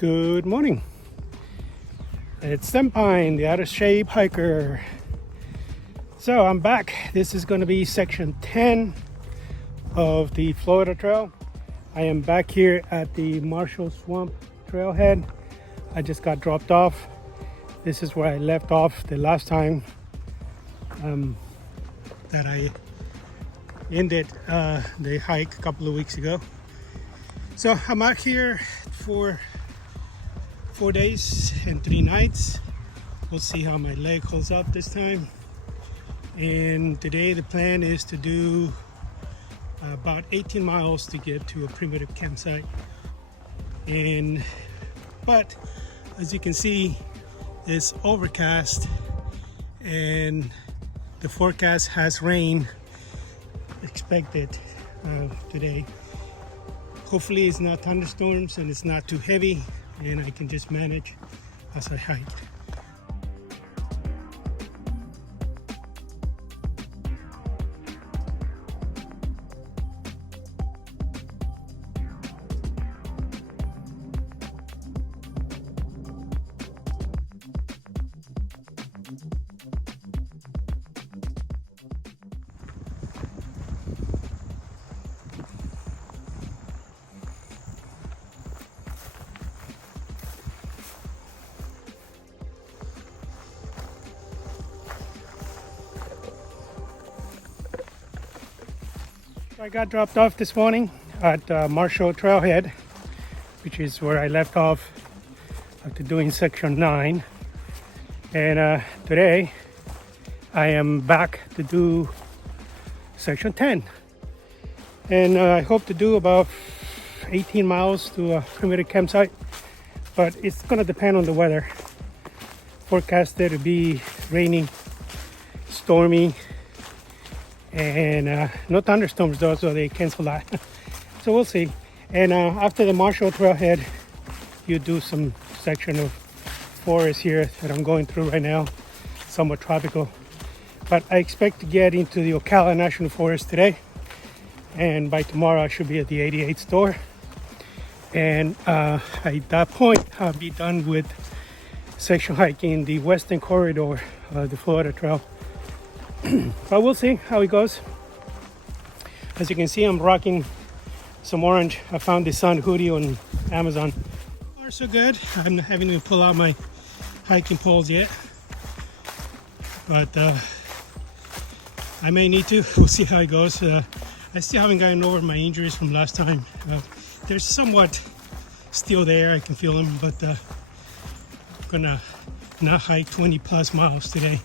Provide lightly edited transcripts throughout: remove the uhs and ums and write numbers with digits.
Good morning. It's Sempine, the out of shape hiker. So I'm back. This is going to be section 10 of the Florida Trail. I am back here at the Marshall Swamp trailhead. I just got dropped off. This is where I left off the last time that I ended the hike a couple of weeks ago. So I'm out here for 4 days and 3 nights. We'll see how my leg holds up this time. And today the plan is to do about 18 miles to get to a primitive campsite. But as you can see, it's overcast and the forecast has rain expected today. Hopefully it's not thunderstorms and it's not too heavy, and I can just manage as I hike. I got dropped off this morning at Marshall Trailhead, which is where I left off after doing section 9. And today I am back to do section 10. And I hope to do about 18 miles to a primitive campsite, but it's going to depend on the weather. Forecasted to be raining, stormy, and no thunderstorms though, so they cancel that. So we'll see. And after the Marshall Trailhead, you do some section of forest here that I'm going through right now, somewhat tropical. But I expect to get into the Ocala National Forest today, and by tomorrow I should be at the 88 store. And at that point I'll be done with section hiking the western corridor of the Florida Trail. But we'll see how it goes. As you can see, I'm rocking some orange. I found this sun hoodie on Amazon. Far so good. I'm not having to pull out my hiking poles yet, but I may need to. We'll see how it goes. I still haven't gotten over my injuries from last time. They're somewhat still there. I can feel them, but I'm gonna not hike 20 plus miles today.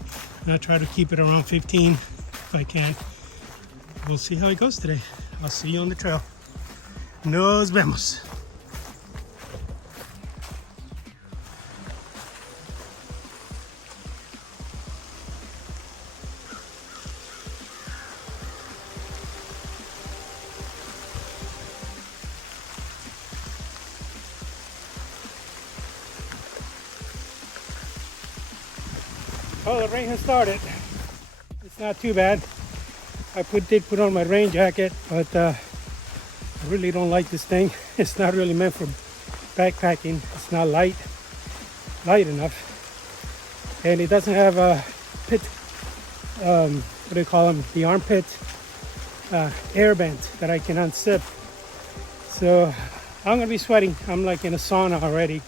I'll try to keep it around 15 if I can. We'll see how it goes today. I'll see you on the trail. Nos vemos. Oh, the rain has started. It's not too bad. I did put on my rain jacket, but I really don't like this thing. It's not really meant for backpacking. It's not light enough, and it doesn't have a pit. What do you call them? The armpit air vent that I can unzip. So I'm gonna be sweating. I'm like in a sauna already.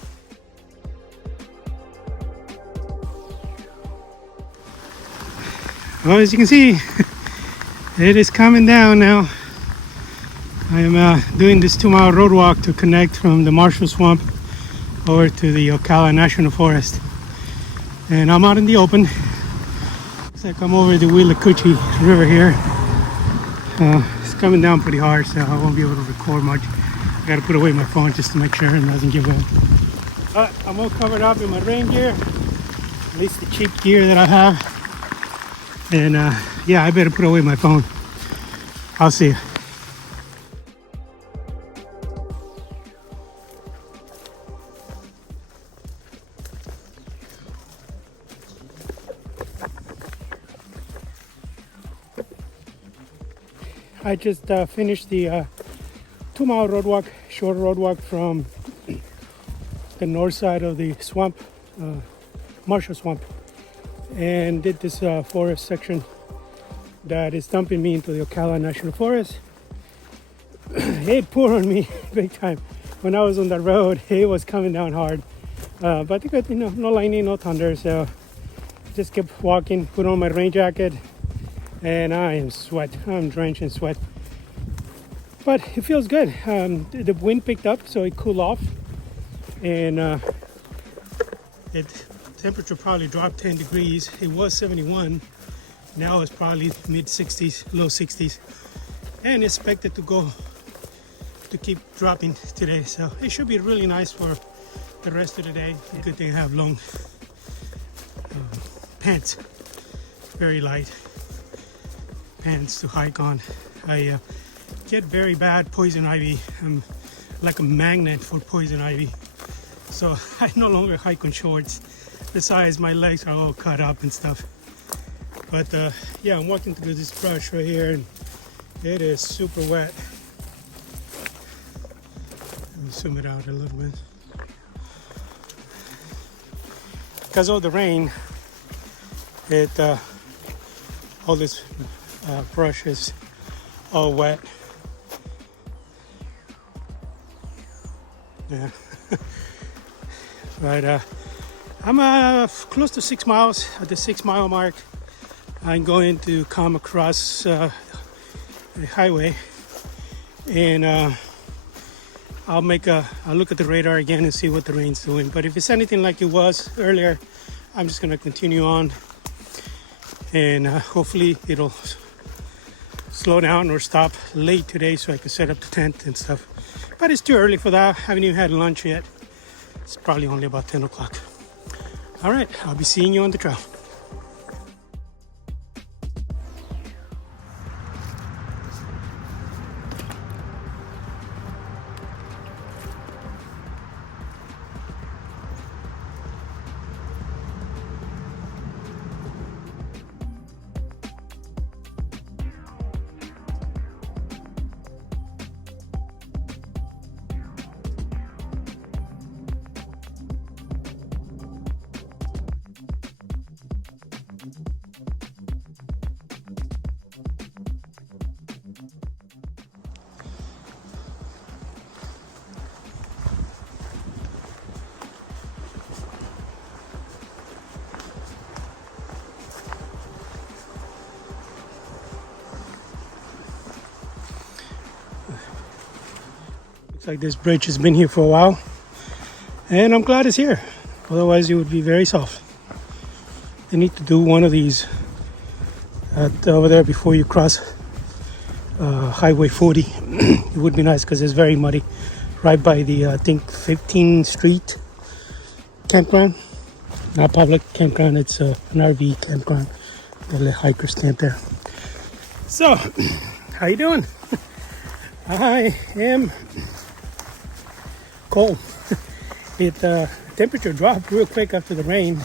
Well, as you can see, it is coming down now. I am doing this 2-mile road walk to connect from the Marshall Swamp over to the Ocala National Forest. And I'm out in the open. Looks like I'm over the Willacoochee River here. It's coming down pretty hard, so I won't be able to record much. I gotta put away my phone just to make sure it doesn't give up. But I'm all covered up in my rain gear, at least the cheap gear that I have. And yeah, I better put away my phone. I'll see you. I just finished the 2-mile road walk, short road walk from the north side of the swamp, Marshall Swamp, and did this forest section that is dumping me into the Ocala National Forest. It poured on me big time. When I was on the road, it was coming down hard. But the good, no lightning, no thunder, so just kept walking, put on my rain jacket, and I am sweat. I'm drenched in sweat. But it feels good. The wind picked up, so it cooled off, and temperature probably dropped 10 degrees. It was 71. Now it's probably mid 60s, low 60s, and expected to keep dropping today. So it should be really nice for the rest of the day. Good thing I have long pants, very light pants to hike on. I get very bad poison ivy. I'm like a magnet for poison ivy, so I no longer hike on shorts. Besides, my legs are all cut up and stuff. But yeah, I'm walking through this brush right here, and it is super wet. Let me zoom it out a little bit. Because of the rain, all this brush is all wet. Yeah. But I'm close to 6 miles. At the 6 mile mark, I'm going to come across the highway, and I'll look at the radar again and see what the rain's doing. But if it's anything like it was earlier, I'm just gonna continue on, and hopefully it'll slow down or stop late today so I can set up the tent and stuff. But it's too early for that. I haven't even had lunch yet. It's probably only about 10 o'clock. All right, I'll be seeing you on the trail. Like this bridge has been here for a while, and I'm glad it's here. Otherwise it would be very soft. They need to do one of these over there before you cross Highway 40. It would be nice because it's very muddy right by the I think 15th Street campground. Not public campground, it's an RV campground. They let hikers camp there. So how you doing? I am cold. Temperature dropped real quick after the rain,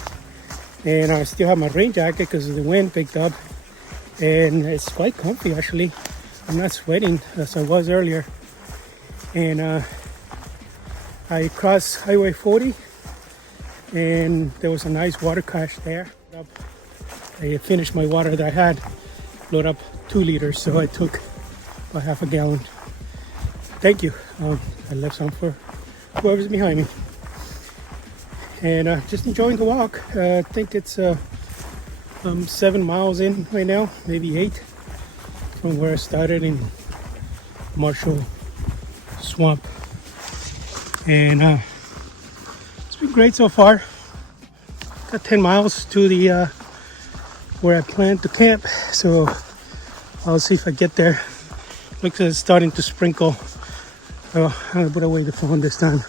and I still have my rain jacket because the wind picked up, and it's quite comfy actually. I'm not sweating as I was earlier, and I crossed Highway 40, and there was a nice water cache there. I finished my water that I had, load up 2 liters, so I took about half a gallon. Thank you. I left some for whoever's behind me, and just enjoying the walk. I think it's 7 miles in right now, maybe 8 from where I started in Marshall Swamp, and it's been great so far. Got 10 miles to the where I plan to camp, so I'll see if I get there. Looks like it's starting to sprinkle. So I'm gonna put away the phone this time.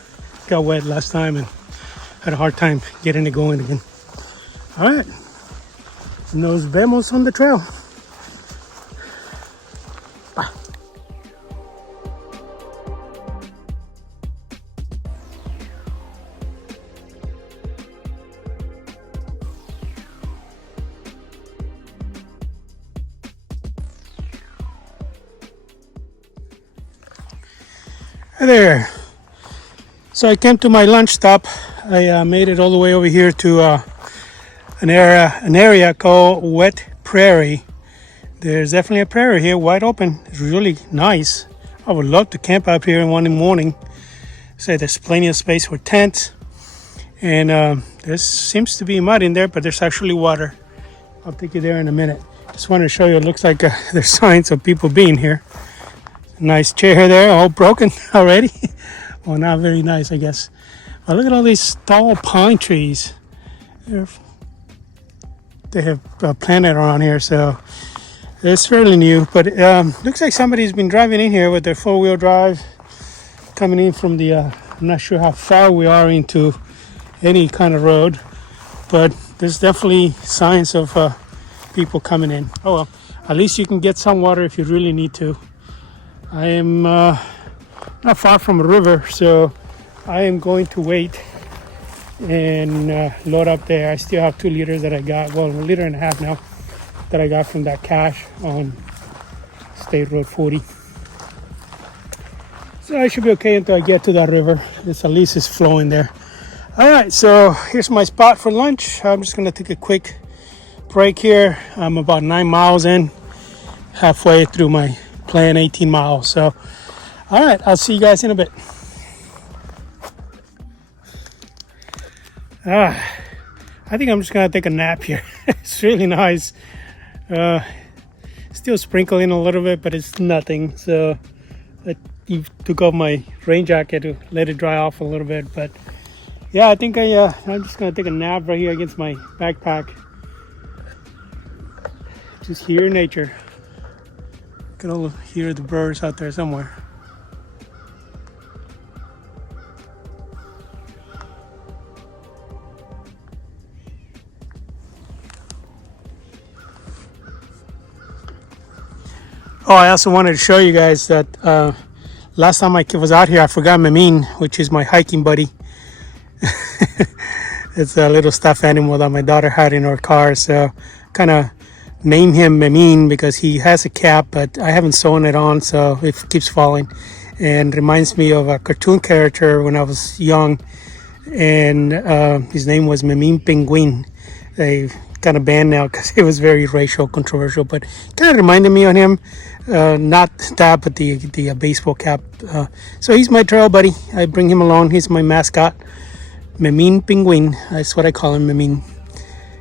Got wet last time and had a hard time getting it going again. All right, nos vemos on the trail. Bye. Hi there. So I came to my lunch stop. I made it all the way over here to an area called Wet Prairie. There's definitely a prairie here, wide open. It's really nice. I would love to camp out here in one in the morning. Say there's plenty of space for tents, and there seems to be mud in there, but there's actually water. I'll take you there in a minute. Just wanted to show you. It looks like there's signs of people being here. Nice chair there, all broken already. Well, not very nice, I guess. But look at all these tall pine trees. They have planted around here, so it's fairly new. But looks like somebody's been driving in here with their four-wheel drive, coming in from the. I'm not sure how far we are into any kind of road, but there's definitely signs of people coming in. Oh well, at least you can get some water if you really need to. I am not far from a river, so I am going to wait and load up there. I still have 2 liters that I got, well, 1.5 liters now that I got from that cache on State Road 40. So I should be okay until I get to that river. At least it's flowing there. All right, so here's my spot for lunch. I'm just gonna take a quick break here. I'm about 9 miles in, halfway through my planned 18 miles. So, all right, I'll see you guys in a bit. I think I'm just gonna take a nap here. It's really nice. Still sprinkling a little bit, but it's nothing. So I took off my rain jacket to let it dry off a little bit. But yeah, I think I'm just gonna take a nap right here against my backpack. Just hear nature. Can all hear the birds out there somewhere. Oh, I also wanted to show you guys that last time I was out here, I forgot Memin, which is my hiking buddy. It's a little stuffed animal that my daughter had in her car, so kind of named him Memin because he has a cap, but I haven't sewn it on, so it keeps falling. And reminds me of a cartoon character when I was young, and his name was Memin Penguin. They kind of banned now because it was very racial controversial, but kind of reminded me of him. Not that, but the baseball cap. So he's my trail buddy. I bring him along. He's my mascot, Memin Penguin. That's what I call him, Memin.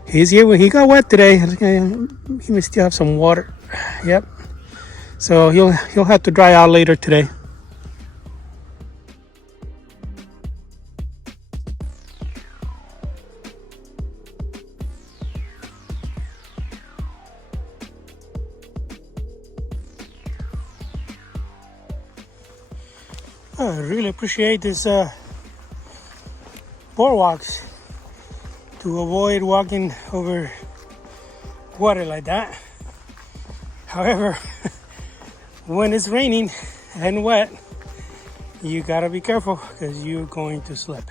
He's here when he got wet today. He may still have some water. Yep. So he'll have to dry out later today. I really appreciate this boardwalks to avoid walking over water like that. However, when it's raining and wet, you gotta be careful because you're going to slip.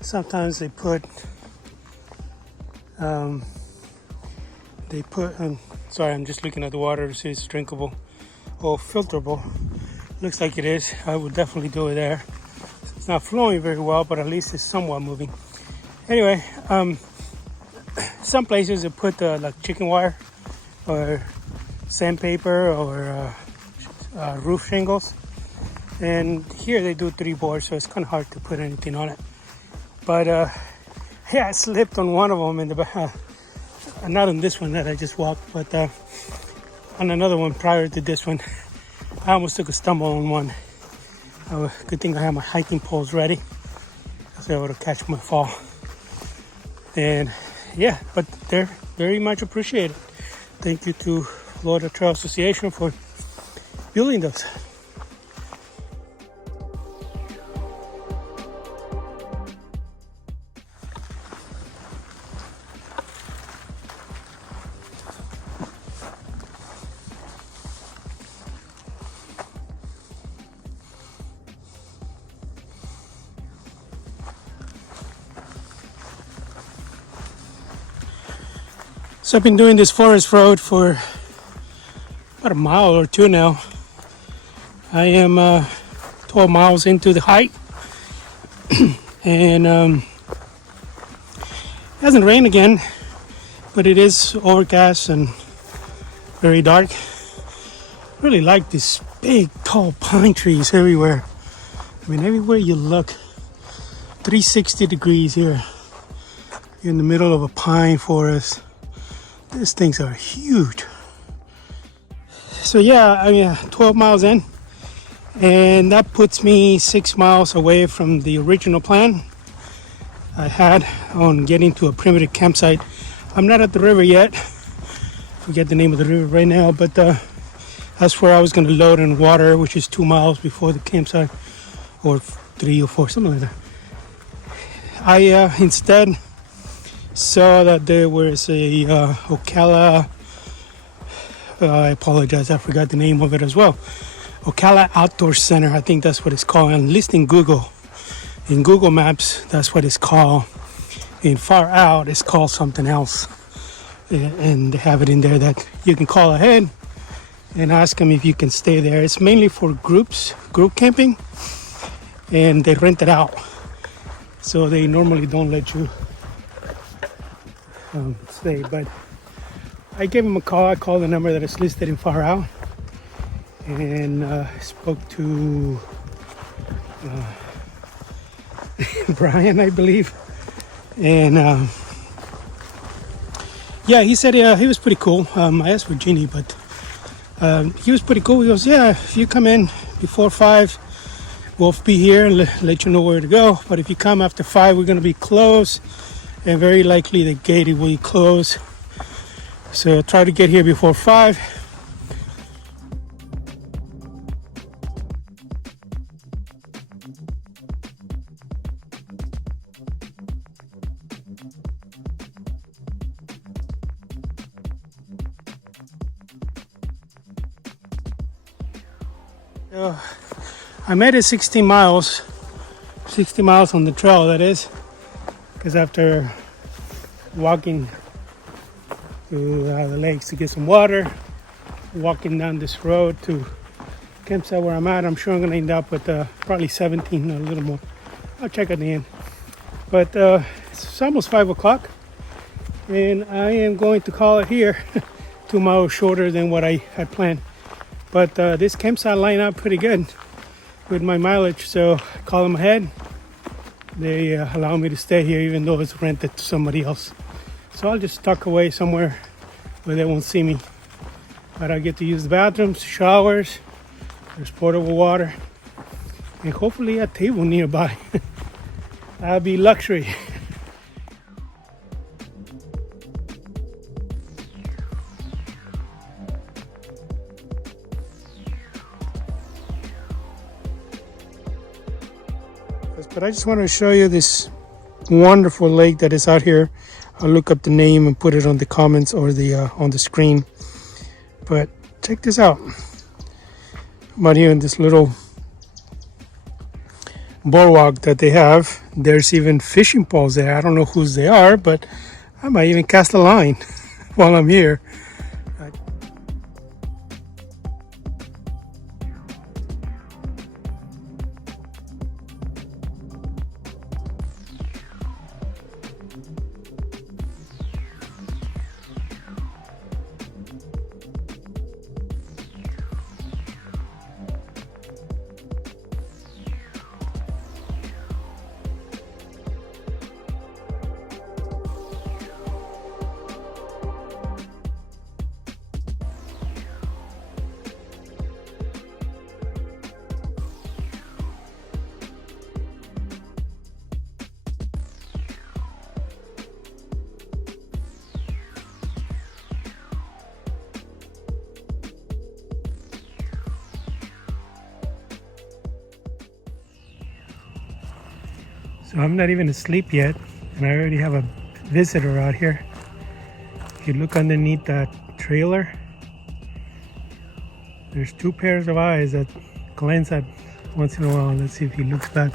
Sometimes they put sorry, I'm just looking at the water to see if it's drinkable or filterable. Looks like it is. I would definitely do it there. It's not flowing very well, but at least it's somewhat moving. Anyway, some places they put like chicken wire or sandpaper or roof shingles, and here they do 3 boards, so it's kind of hard to put anything on it. But yeah, I slipped on one of them in the back. Not on this one that I just walked, but on another one prior to this one. I almost took a stumble on one. Good thing I have my hiking poles ready. I was able to catch my fall. And yeah, but they're very much appreciated. Thank you to Florida Trail Association for building those. So I've been doing this forest road for about a mile or 2 now. I am 12 miles into the hike, And it hasn't rained again, but it is overcast and very dark. Really like these big tall pine trees everywhere. I mean, everywhere you look, 360 degrees here. You're in the middle of a pine forest. These things are huge. So yeah, I mean, 12 miles in, and that puts me 6 miles away from the original plan I had on getting to a primitive campsite. I'm not at the river yet. Forget the name of the river right now, but that's where I was going to load in water, which is 2 miles before the campsite, or 3 or 4, something like that. I instead saw that there was a Ocala, I apologize, I forgot the name of it as well. Ocala Outdoor Center, I think that's what it's called, at least in Google. In Google Maps, that's what it's called. In Far Out, it's called something else. And they have it in there that you can call ahead and ask them if you can stay there. It's mainly for groups, group camping, and they rent it out. So they normally don't let you stay. But I gave them a call. I called the number that is listed in Far Out, and spoke to Brian, I believe. And yeah, he said he was pretty cool. I asked Virginia, but he was pretty cool. He goes, yeah, if you come in before 5, we'll be here and let you know where to go. But if you come after 5, we're going to be closed, and very likely the gate will be closed. So try to get here before 5. I made it 60 miles on the trail, that is, because after walking to the lakes to get some water, walking down this road to campsite where I'm at, I'm sure I'm going to end up with probably 17 or a little more. I'll check at the end. But it's almost 5 o'clock, and I am going to call it here. 2 miles shorter than what I had planned. But this campsite lined up pretty good with my mileage, so I call them ahead. They allow me to stay here even though it's rented to somebody else. So I'll just tuck away somewhere where they won't see me. But I get to use the bathrooms, showers, there's portable water, and hopefully a table nearby. That'll be luxury. But I just want to show you this wonderful lake that is out here. I'll look up the name and put it on the comments or the on the screen. But check this out. I'm out here in this little boardwalk that they have. There's even fishing poles there. I don't know whose they are, but I might even cast a line while I'm here. So I'm not even asleep yet, and I already have a visitor out here. If you look underneath that trailer, there's 2 pairs of eyes that glance at once in a while. Let's see if he looks back.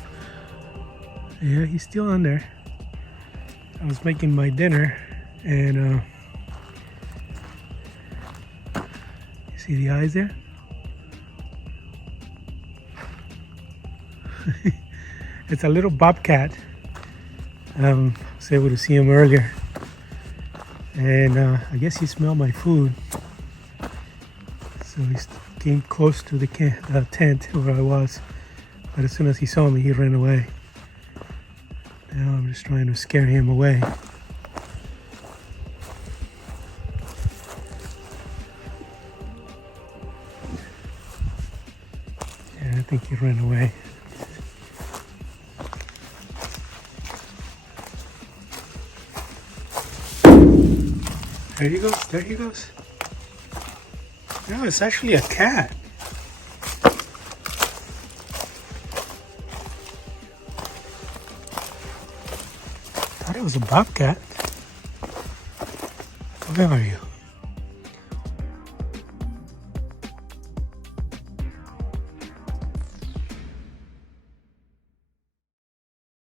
Yeah, he's still on there. I was making my dinner, and you see the eyes there? It's a little bobcat. I was able to see him earlier. And I guess he smelled my food. So he came close to the tent where I was. But as soon as he saw me, he ran away. Now I'm just trying to scare him away. Yeah, I think he ran away. There he goes, there he goes. No, it's actually a cat. Thought it was a bobcat. Where are you?